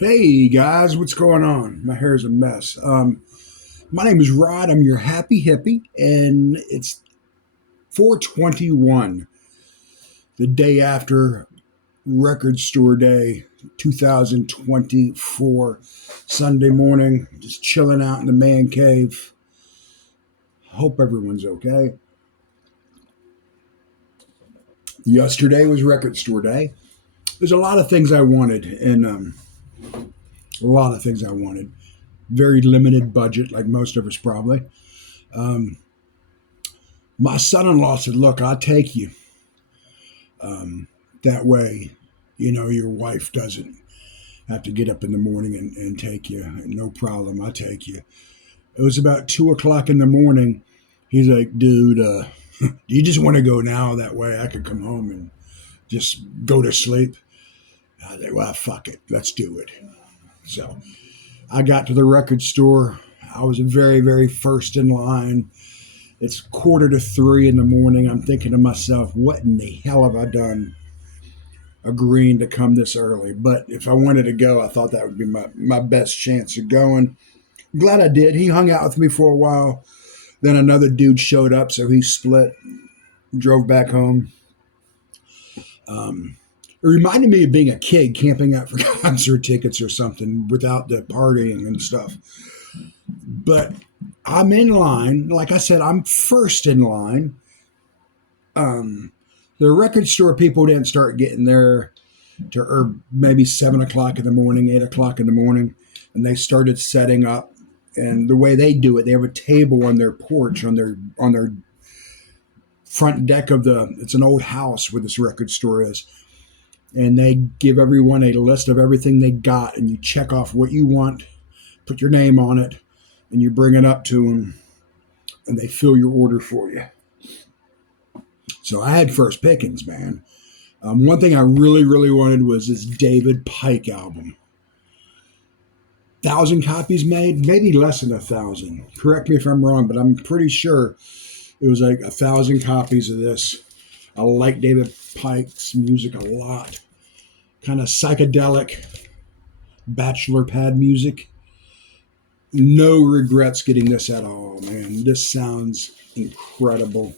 Hey guys, what's going on? My hair's a mess. My name is Rod. I'm your happy hippie, and it's 421, the day after Record Store Day 2024, Sunday morning, just chilling out in the man cave. Hope everyone's okay. Yesterday was Record Store Day. There's a lot of things I wanted, and a lot of things I wanted. Very limited budget, like most of us probably. Um, my son-in-law said, "Look, I'll take you. That way, your wife doesn't have to get up in the morning and take you. No problem, I'll take you." It was about 2 o'clock in the morning. He's like, "Dude, do you just want to go now? That way I could come home and just go to sleep." I was like, "Well, fuck it, let's do it." So I got to the record store. I was very, very first in line. It's 2:45 in the morning. I'm thinking to myself, what in the hell have I done agreeing to come this early? But if I wanted to go, I thought that would be my best chance of going. I'm glad I did. He hung out with me for a while. Then another dude showed up, so he split, drove back home. It reminded me of being a kid camping out for concert tickets or something without the partying and stuff. But I'm in line. Like I said, I'm first in line. Um, the record store people didn't start getting there to or maybe 7 o'clock in the morning, 8 o'clock in the morning, and they started setting up. And the way they do it, they have a table on their porch on their front deck of the. It's an old house where this record store is, and they give everyone a list of everything they got, and you check off what you want, put your name on it, and you bring it up to them, and they fill your order for you. So I had first pickings, man. One thing I really, really wanted was this David Pike album. 1,000 copies made, maybe less than 1,000. Correct me if I'm wrong, but I'm pretty sure it was like 1,000 copies of this. I like David Pike's music a lot. Kind of psychedelic bachelor pad music. No regrets getting this at all, man. This sounds incredible.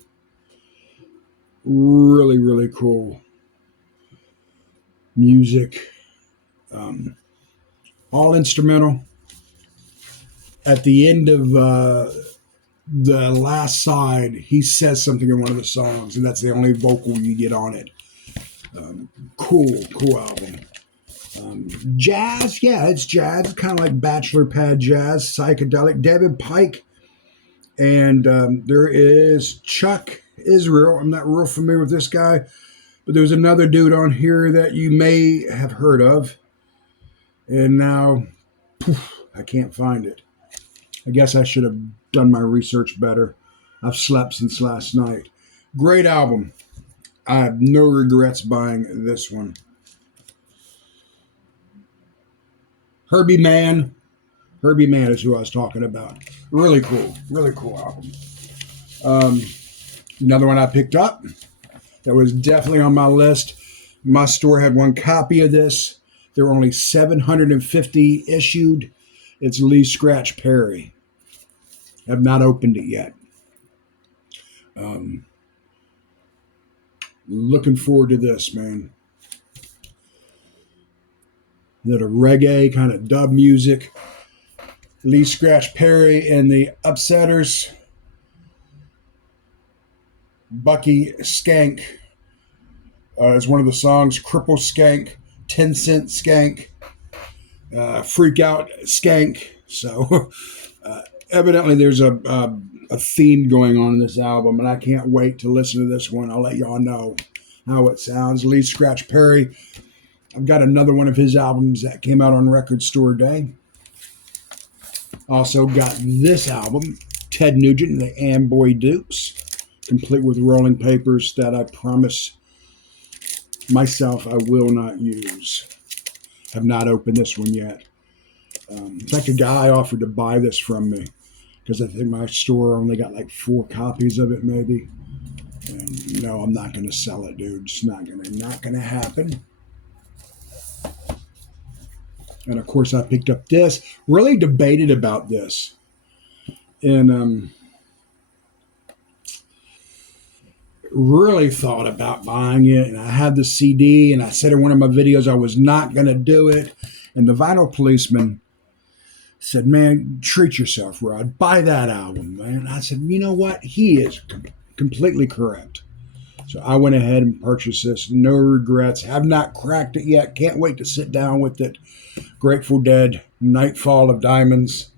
Really, really cool music. Um, all instrumental. At the end of the last side, he says something in one of the songs, and that's the only vocal you get on it. Cool album. Jazz, yeah, it's jazz, kind of like bachelor pad jazz, psychedelic. David Pike, and there is Chuck Israel. I'm not real familiar with this guy, but there's another dude on here that you may have heard of, and now I can't find it. I guess I should have done my research better. I've slept since last night. Great album. I have no regrets buying this one. Herbie Mann. Herbie Mann is who I was talking about. Really cool album. Um, Another one I picked up that was definitely on my list. My store had one copy of this. There were only 750 issued. It's Lee Scratch Perry. Have not opened it yet. Um, Looking forward to this, man. That a reggae kind of dub music. Lee Scratch Perry and the Upsetters. Bucky Skank is one of the songs. Cripple Skank, 10 Cent Skank, Freak Out Skank. So evidently there's a theme going on in this album, and I can't wait to listen to this one. I'll let y'all know how it sounds. Lee Scratch Perry. I've got another one of his albums that came out on Record Store Day. Also got this album, Ted Nugent and the Amboy Dukes, complete with rolling papers that I promise myself I will not use. Have not opened this one yet. In fact, a guy offered to buy this from me because I think my store only got like 4 copies of it, maybe. And no, I'm not going to sell it, dude. It's not gonna happen. And of course, I picked up this. Really debated about this, and really thought about buying it. And I had the CD, and I said in one of my videos I was not going to do it. And the Vinyl Policeman said, "Man, treat yourself, Rod. Buy that album, man." And I said, "You know what? He is completely correct." So I went ahead and purchased this. No regrets. Have not cracked it yet. Can't wait to sit down with it. Grateful Dead, Nightfall of Diamonds.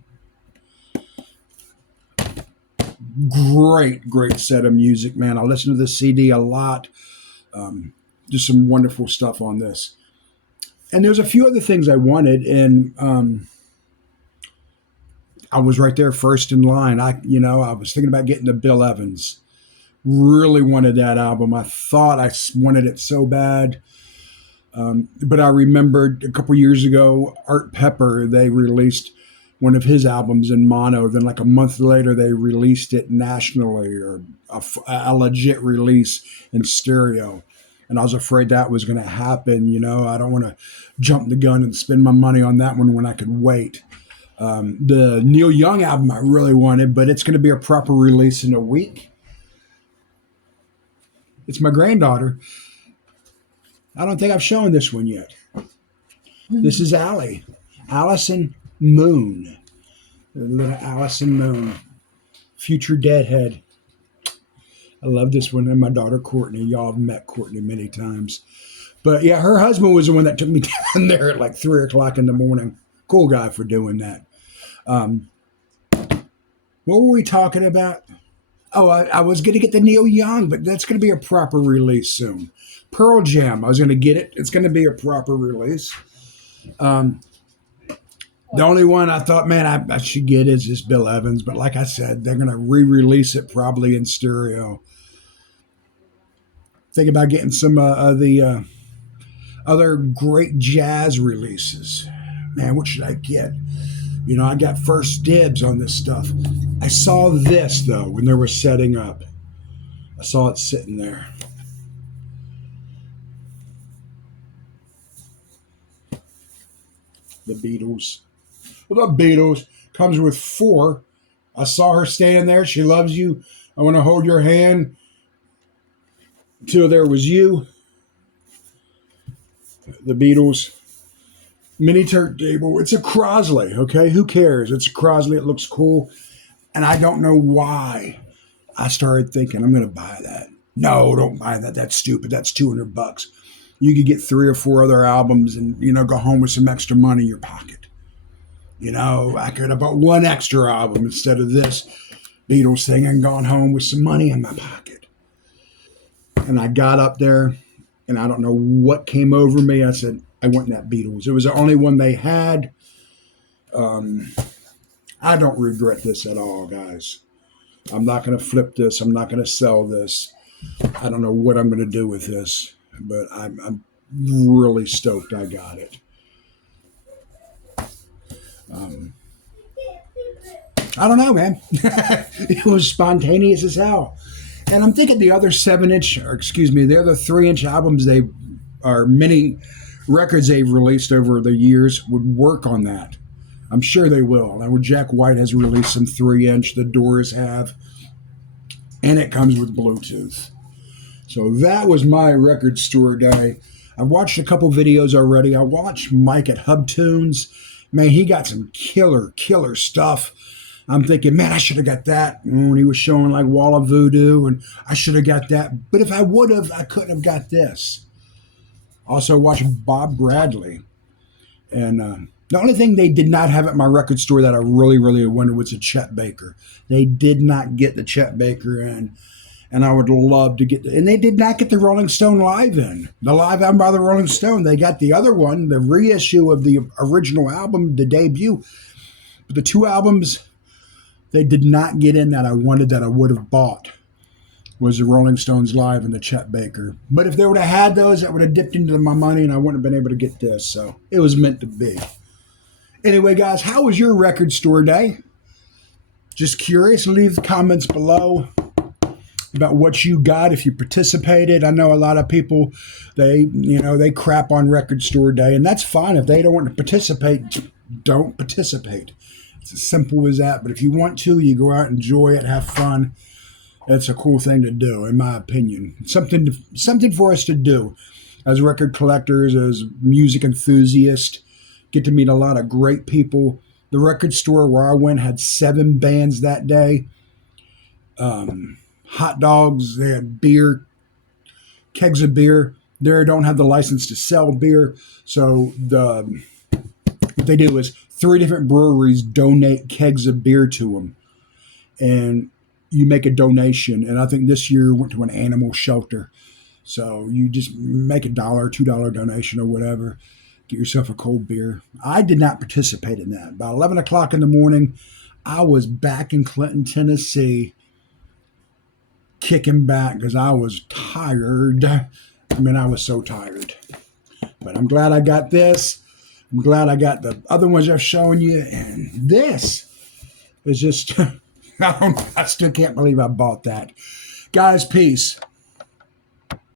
Great set of music, man. I listen to this CD a lot. Just some wonderful stuff on this. And there's a few other things I wanted, and I was right there first in line. I was thinking about getting the Bill Evans. Really wanted that album. I thought I wanted it so bad. But I remembered a couple years ago, Art Pepper, they released one of his albums in mono. Then like a month later, they released it nationally, or a legit release in stereo. And I was afraid that was going to happen. I don't want to jump the gun and spend my money on that one when I could wait. The Neil Young album I really wanted, but it's going to be a proper release in a week. It's my granddaughter. I don't think I've shown this one yet. This is Allison Moon. The little Allison Moon. Future Deadhead. I love this one. And my daughter Courtney. Y'all have met Courtney many times. But yeah, her husband was the one that took me down there at like 3 o'clock in the morning. Cool guy for doing that. What were we talking about? Oh, I was going to get the Neil Young, but that's going to be a proper release soon. Pearl Jam, I was going to get it. It's going to be a proper release. The only one I thought, man, I should get is this Bill Evans. But like I said, they're going to re-release it probably in stereo. Think about getting some of the other great jazz releases. Man, what should I get? I got first dibs on this stuff. I saw this, though, when they were setting up. I saw it sitting there. The Beatles. Well, the Beatles comes with 4. I saw her standing there. She loves you. I want to hold your hand until there was you. The Beatles. Mini turntable. It's a Crosley, okay? Who cares? It's a Crosley. It looks cool. And I don't know why I started thinking, I'm going to buy that. No, don't buy that. That's stupid. That's $200. You could get 3 or 4 other albums and, go home with some extra money in your pocket. I could have bought 1 extra album instead of this Beatles thing and gone home with some money in my pocket. And I got up there, and I don't know what came over me. I said, I want that Beatles. It was the only one they had. I don't regret this at all, guys. I'm not going to flip this. I'm not going to sell this. I don't know what I'm going to do with this, but I'm really stoked I got it. I don't know, man. It was spontaneous as hell. And I'm thinking the other 7-inch, or excuse me, the other 3-inch albums mini records they've released over the years would work on that. I'm sure they will. Now, Jack White has released some 3-inch, the Doors have, and it comes with Bluetooth. So that was my record store day. I watched a couple videos already. I watched Mike at Hub Tunes. Man, he got some killer stuff. I'm thinking, man, I should have got that when he was showing like Wall of Voodoo, and I should have got that. But if I would have, I couldn't have got this. Also watched Bob Bradley. And the only thing they did not have at my record store that I really, really wanted was a Chet Baker. They did not get the Chet Baker in. And I would love to get and they did not get the Rolling Stone live in. The live album by the Rolling Stone. They got the other one, the reissue of the original album, the debut. But the 2 albums they did not get in that I wanted, that I would have bought, was the Rolling Stones live and the Chet Baker. But if they would have had those, that would have dipped into my money and I wouldn't have been able to get this. So it was meant to be. Anyway, guys, how was your record store day? Just curious. Leave comments below. about what you got if you participated. I know a lot of people, they crap on record store day, and that's fine. If they don't want to participate, don't participate. It's as simple as that. But if you want to, you go out, enjoy it, have fun. It's a cool thing to do, in my opinion. Something for us to do as record collectors, as music enthusiasts. Get to meet a lot of great people. The record store where I went had 7 bands that day. Hot dogs, they had beer, kegs of beer. They don't have the license to sell beer. So what they do is 3 different breweries donate kegs of beer to them. And you make a donation. And I think this year went to an animal shelter. So you just make $1 or $2 donation or whatever. Get yourself a cold beer. I did not participate in that. About 11 o'clock in the morning, I was back in Clinton, Tennessee, kicking back because I was tired. I was so tired. But I'm glad I got this. I'm glad I got the other ones I've shown you. And this is just, I still can't believe I bought that. Guys, peace.